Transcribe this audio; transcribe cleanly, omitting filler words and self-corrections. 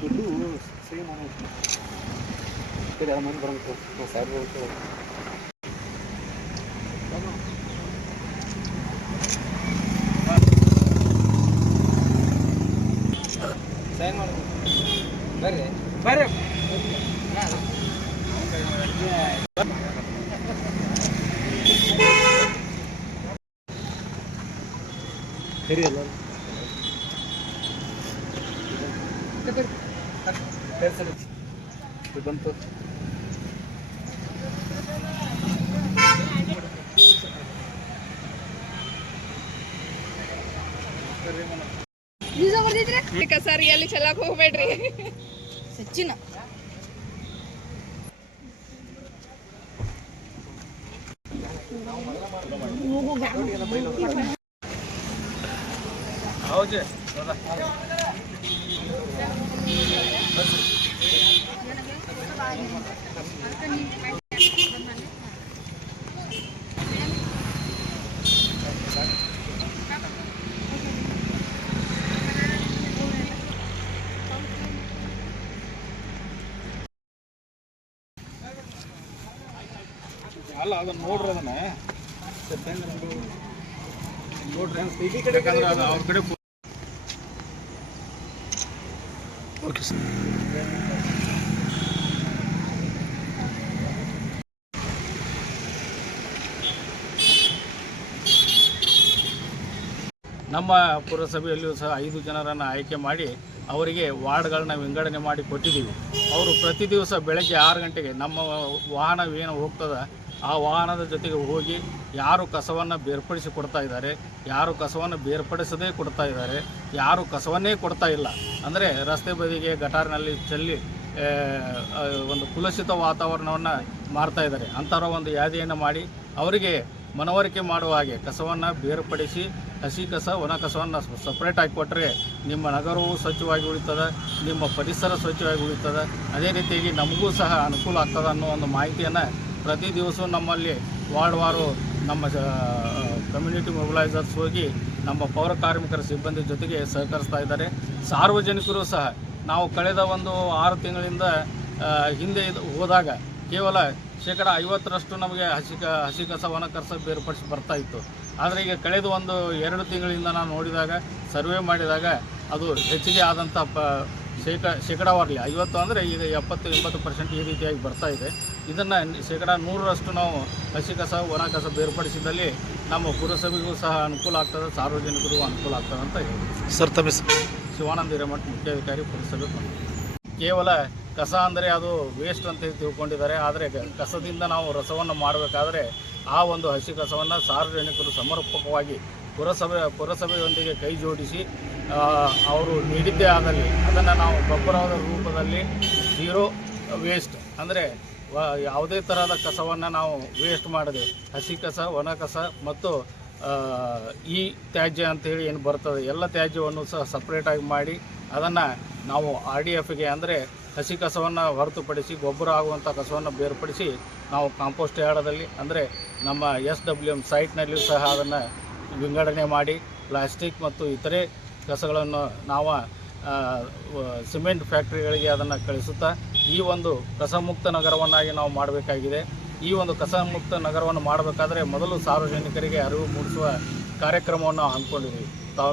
ದುಡ್ಡು ಸೇಮ್ ಮಂದಿ ಬರಂತ ಸೈನ್ ಮಾಡೋದು ಬರ್ರಿ ಬರ್ರಿ ಸರಿ ಅಲ್ಲ ಬಂತು ಸರಿ ಅಲ್ಲಿ ಚೆಲ್ಲಕ್ ಹೋಗ್ಬೇಡ್ರಿ ಸಚ್ಚಿನ ಹೌದು ಅಲ್ಲ ಅದನ್ನ ನೋಡ್ರಿ ಅದನ್ನ ನೋಡ್ರಿ ಈ ಕಡೆ ಅವ್ರ ಕಡೆ ಓಕೆ ಸರ್ ನಮ್ಮ ಪುರಸಭೆಯಲ್ಲಿಯೂ ಸಹ 5 ಜನರನ್ನು ಆಯ್ಕೆ ಮಾಡಿ ಅವರಿಗೆ ವಾರ್ಡ್ಗಳನ್ನ ವಿಂಗಡಣೆ ಮಾಡಿ ಕೊಟ್ಟಿದ್ದೀವಿ. ಅವರು ಪ್ರತಿ ದಿವಸ ಬೆಳಗ್ಗೆ 6 ಗಂಟೆಗೆ ನಮ್ಮ ವಾಹನವೇನು ಹೋಗ್ತದೆ ಆ ವಾಹನದ ಜೊತೆಗೆ ಹೋಗಿ ಯಾರು ಕಸವನ್ನು ಬೇರ್ಪಡಿಸಿ ಕೊಡ್ತಾ ಇದ್ದಾರೆ, ಯಾರು ಕಸವನ್ನು ಬೇರ್ಪಡಿಸದೇ ಕೊಡ್ತಾ ಇದ್ದಾರೆ, ಯಾರು ಕಸವನ್ನೇ ಕೊಡ್ತಾ ಇಲ್ಲ ಅಂದರೆ ರಸ್ತೆ ಬದಿಗೆ ಗಟಾರಿನಲ್ಲಿ ಚೆಲ್ಲಿ ಒಂದು ಕುಲುಷಿತ ವಾತಾವರಣವನ್ನು ಮಾಡ್ತಾ ಇದ್ದಾರೆ. ಅಂಥವರ ಒಂದು ಯಾದಿಯನ್ನು ಮಾಡಿ ಅವರಿಗೆ ಮನವರಿಕೆ ಮಾಡುವ ಹಾಗೆ ಕಸವನ್ನು ಬೇರ್ಪಡಿಸಿ ಹಸಿ ಕಸ ಒಣ ಕಸವನ್ನು ಸಪ್ರೇಟಾಗಿ ಕೊಟ್ಟರೆ ನಿಮ್ಮ ನಗರವೂ ಸ್ವಚ್ಛವಾಗಿ ಉಳಿತದೆ, ನಿಮ್ಮ ಪರಿಸರ ಸ್ವಚ್ಛವಾಗಿ ಉಳಿತದೆ, ಅದೇ ರೀತಿಯಾಗಿ ನಮಗೂ ಸಹ ಅನುಕೂಲ ಆಗ್ತದೆ ಅನ್ನೋ ಒಂದು ಮಾಹಿತಿಯನ್ನು ಪ್ರತಿ ದಿವಸ ನಮ್ಮಲ್ಲಿ ವಾರ್ಡ್ವಾರು ನಮ್ಮ ಕಮ್ಯುನಿಟಿ ಮೊಬಿಲೈಸರ್ಸ್ ಹೋಗಿ ನಮ್ಮ ಪೌರ ಕಾರ್ಮಿಕರ ಸಿಬ್ಬಂದಿ ಜೊತೆಗೆ ಸಹಕರಿಸ್ತಾ ಇದ್ದಾರೆ. ಸಾರ್ವಜನಿಕರು ಸಹ ನಾವು ಕಳೆದ ಒಂದು 6 ತಿಂಗಳಿಂದ ಹಿಂದೆ ಹೋದಾಗ ಕೇವಲ 50% ನಮಗೆ ಹಸಿ ಕಸ ಒಣ ಕಸ ಬೇರ್ಪಡಿಸಿ ಬರ್ತಾ ಇತ್ತು. ಆದರೆ ಈಗ ಕಳೆದ ಒಂದು 2 ತಿಂಗಳಿಂದ ನಾನು ನೋಡಿದಾಗ ಸರ್ವೆ ಮಾಡಿದಾಗ ಅದು ಹೆಚ್ಚಿಗೆ ಆದಂಥ ಶೇಕಡಾವಾರಲಿ 50 ಅಂದರೆ ಈಗ 70-80% ಈ ರೀತಿಯಾಗಿ ಬರ್ತಾ ಇದೆ. ಇದನ್ನು 100% ನಾವು ಹಸಿ ಕಸ ಒಣ ಕಸ ಬೇರ್ಪಡಿಸಿದಲ್ಲಿ ನಮ್ಮ ಪುರಸಭೆಗೂ ಸಹ ಅನುಕೂಲ ಆಗ್ತದೆ, ಸಾರ್ವಜನಿಕರಿಗೂ ಅನುಕೂಲ ಆಗ್ತದೆ ಅಂತ ಹೇಳಿ ಸರ್. ತಮ್ಮ ಶಿವಾನಂದ ಹಿರೇಮಠ, ಮುಖ್ಯಾಧಿಕಾರಿ ಪುರಸಭೆ. ಕೇವಲ ಕಸ ಅಂದರೆ ಅದು ವೇಸ್ಟ್ ಅಂತ ತಿಳ್ಕೊಂಡಿದ್ದಾರೆ. ಆದರೆ ಕಸದಿಂದ ನಾವು ರಸವನ್ನು ಮಾಡಬೇಕಾದ್ರೆ ಆ ಒಂದು ಹಸಿ ಕಸವನ್ನು ಸಾರ್ವಜನಿಕರು ಸಮರ್ಪಕವಾಗಿ ಪುರಸಭೆಯೊಂದಿಗೆ ಕೈ ಜೋಡಿಸಿ ಅವರು ನೀಡಿದ್ದೇ ಆದಲ್ಲಿ ಅದನ್ನು ನಾವು ಗೊಬ್ಬರದ ರೂಪದಲ್ಲಿ 0 ವೇಸ್ಟ್ ಅಂದರೆ ಯಾವುದೇ ಥರದ ಕಸವನ್ನು ನಾವು ವೇಸ್ಟ್ ಮಾಡದೆ ಹಸಿ ಕಸ ಒಣ ಕಸ ಮತ್ತು ಈ ತ್ಯಾಜ್ಯ ಅಂತೇಳಿ ಏನು ಬರ್ತದೆ ಎಲ್ಲ ತ್ಯಾಜ್ಯವನ್ನು ಸಹ ಸಪ್ರೇಟಾಗಿ ಮಾಡಿ ಅದನ್ನು ನಾವು RDFಗೆ ಅಂದರೆ ಹಸಿ ಕಸವನ್ನು ಹೊರತುಪಡಿಸಿ ಗೊಬ್ಬರ ಆಗುವಂಥ ಕಸವನ್ನು ಬೇರ್ಪಡಿಸಿ ನಾವು ಕಾಂಪೋಸ್ಟ್ ಯಾರ್ಡದಲ್ಲಿ ಅಂದರೆ ನಮ್ಮ SWM ಸೈಟ್ನಲ್ಲಿಯೂ ಸಹ ಅದನ್ನು ವಿಂಗಡಣೆ ಮಾಡಿ ಪ್ಲಾಸ್ಟಿಕ್ ಮತ್ತು ಇತರೆ ಕಸಗಳನ್ನು ನಾವು ಸಿಮೆಂಟ್ ಫ್ಯಾಕ್ಟ್ರಿಗಳಿಗೆ ಅದನ್ನು ಕಳಿಸುತ್ತಾ ಈ ಒಂದು ಕಸಮುಕ್ತ ನಗರವನ್ನಾಗಿ ನಾವು ಮಾಡಬೇಕಾಗಿದೆ. ಈ ಒಂದು ಕಸಮುಕ್ತ ನಗರವನ್ನು ಮಾಡಬೇಕಾದ್ರೆ ಮೊದಲು ಸಾರ್ವಜನಿಕರಿಗೆ ಅರಿವು ಮೂಡಿಸುವ ಕಾರ್ಯಕ್ರಮವನ್ನು ಹಮ್ಮಿಕೊಂಡಿದ್ದೀವಿ. ತಾವು